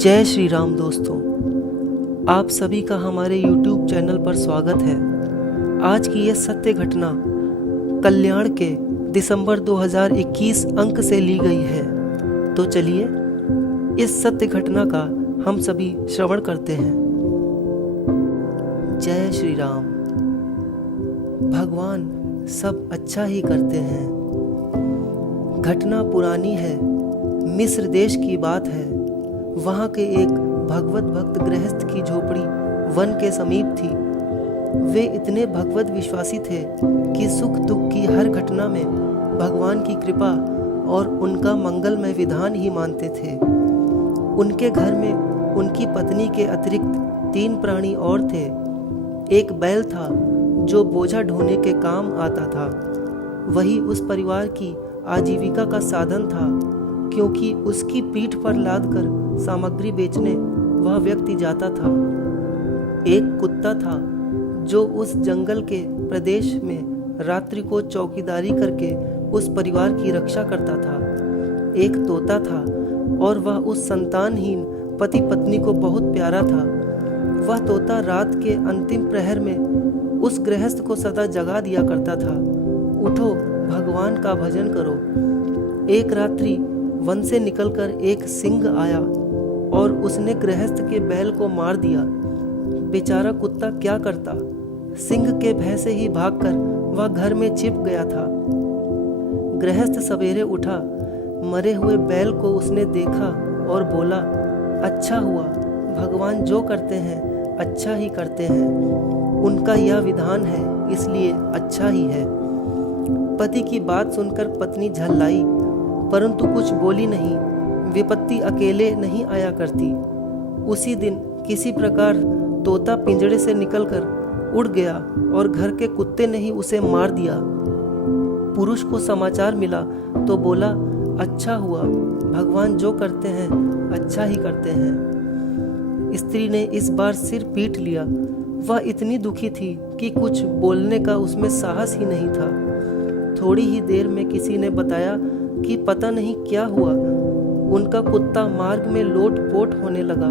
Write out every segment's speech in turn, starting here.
जय श्री राम दोस्तों, आप सभी का हमारे YouTube चैनल पर स्वागत है। आज की यह सत्य घटना कल्याण के दिसंबर 2021 अंक से ली गई है। तो चलिए इस सत्य घटना का हम सभी श्रवण करते हैं। जय श्री राम। भगवान सब अच्छा ही करते हैं। घटना पुरानी है, मिस्र देश की बात है। वहाँ के एक भगवत भक्त गृहस्थ की झोपड़ी वन के समीप थी। वे इतने भगवत विश्वासी थे कि सुख दुख की हर घटना में भगवान की कृपा और उनका मंगलमय विधान ही मानते थे। उनके घर में उनकी पत्नी के अतिरिक्त 3 प्राणी और थे। एक बैल था जो बोझा ढोने के काम आता था। वही उस परिवार की आजीविका का साधन था, क्योंकि उसकी पीठ पर लादकर सामग्री बेचने वह व्यक्ति जाता था। एक कुत्ता था जो उस जंगल के प्रदेश में रात्रि को चौकीदारी करके उस परिवार की रक्षा करता था। एक तोता था और वह उस संतानहीन पति पत्नी को बहुत प्यारा था। वह तोता रात के अंतिम प्रहर में उस गृहस्थ को सदा जगा दिया करता था, उठो भगवान का भजन करो। एक रात्रि वन से निकलकर एक सिंह आया और उसने गृहस्थ के बैल को मार दिया। बेचारा कुत्ता क्या करता, सिंह के भय से ही भागकर वह घर में छिप गया था। गृहस्थ सवेरे उठा, मरे हुए बैल को उसने देखा और बोला, अच्छा हुआ, भगवान जो करते हैं अच्छा ही करते हैं। उनका यह विधान है, इसलिए अच्छा ही है। पति की बात सुनकर पत्नी झल्लाई, परंतु कुछ बोली नहीं। विपत्ति अकेले नहीं आया करती। उसी दिन किसी प्रकार तोता पिंजड़े से निकलकर उड़ गया और घर के कुत्ते ने ही उसे मार दिया। पुरुष को समाचार मिला तो बोला, अच्छा हुआ, भगवान जो करते हैं अच्छा ही करते हैं। स्त्री ने इस बार सिर पीट लिया। वह इतनी दुखी थी कि कुछ बोलने का उसमें साहस ही नहीं था। थोड़ी ही देर में किसी ने बताया कि पता नहीं क्या हुआ, उनका कुत्ता मार्ग में लोट पोट होने लगा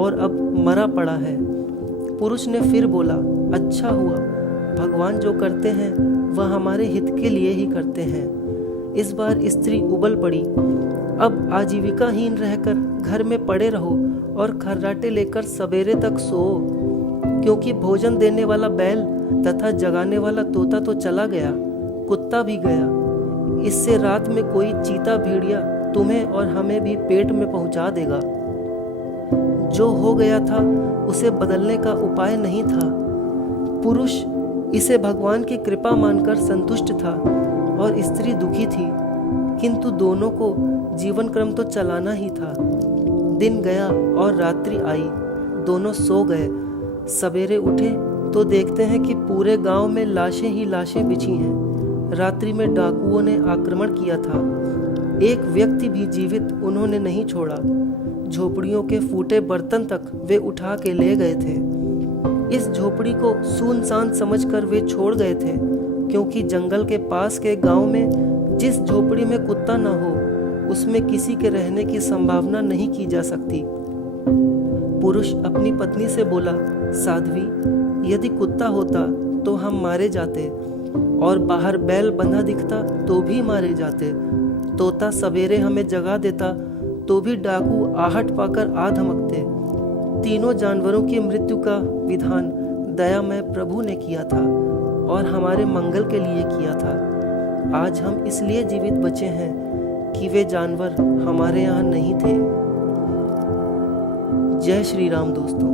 और अब मरा पड़ा है। पुरुष ने फिर बोला, अच्छा हुआ, भगवान जो करते हैं वह हमारे हित के लिए ही करते हैं। इस बार स्त्री उबल पड़ी, अब आजीविकाहीन रहकर घर में पड़े रहो और खर्राटे लेकर सवेरे तक सो, क्योंकि भोजन देने वाला बैल तथा जगाने वाला तोता तो चला गया, कुत्ता भी गया। इससे रात में कोई चीता भेड़िया तुम्हें और हमें भी पेट में पहुंचा देगा। जो हो गया था उसे बदलने का उपाय नहीं था। पुरुष इसे भगवान की कृपा मानकर संतुष्ट था और स्त्री दुखी थी, किंतु दोनों को जीवन क्रम तो चलाना ही था। दिन गया और रात्रि आई, दोनों सो गए। सवेरे उठे तो देखते हैं कि पूरे गांव में लाशें ही लाशें बिछी हैं। रात्रि में डाकुओं ने आक्रमण किया था। एक व्यक्ति भी जीवित उन्होंने नहीं छोड़ा। झोपड़ियों के फूटे बर्तन तक वे उठा के ले गए थे। इस झोपड़ी को सुनसान समझकर वे छोड़ गए थे, क्योंकि जंगल के पास के गांव में जिस झोपड़ी में कुत्ता न हो उसमें किसी के रहने की संभावना नहीं की जा सकती। पुरुष अपनी पत्नी से बोला, साध्वी, यदि कुत्ता होता तो हम मारे जाते और बाहर बैल बंधा दिखता तो भी मारे जाते। तोता सवेरे हमें जगा देता तो भी डाकू आहट पाकर आ धमकते। तीनों जानवरों की मृत्यु का विधान दयामय प्रभु ने किया था और हमारे मंगल के लिए किया था। आज हम इसलिए जीवित बचे हैं कि वे जानवर हमारे यहाँ नहीं थे। जय श्री राम दोस्तों।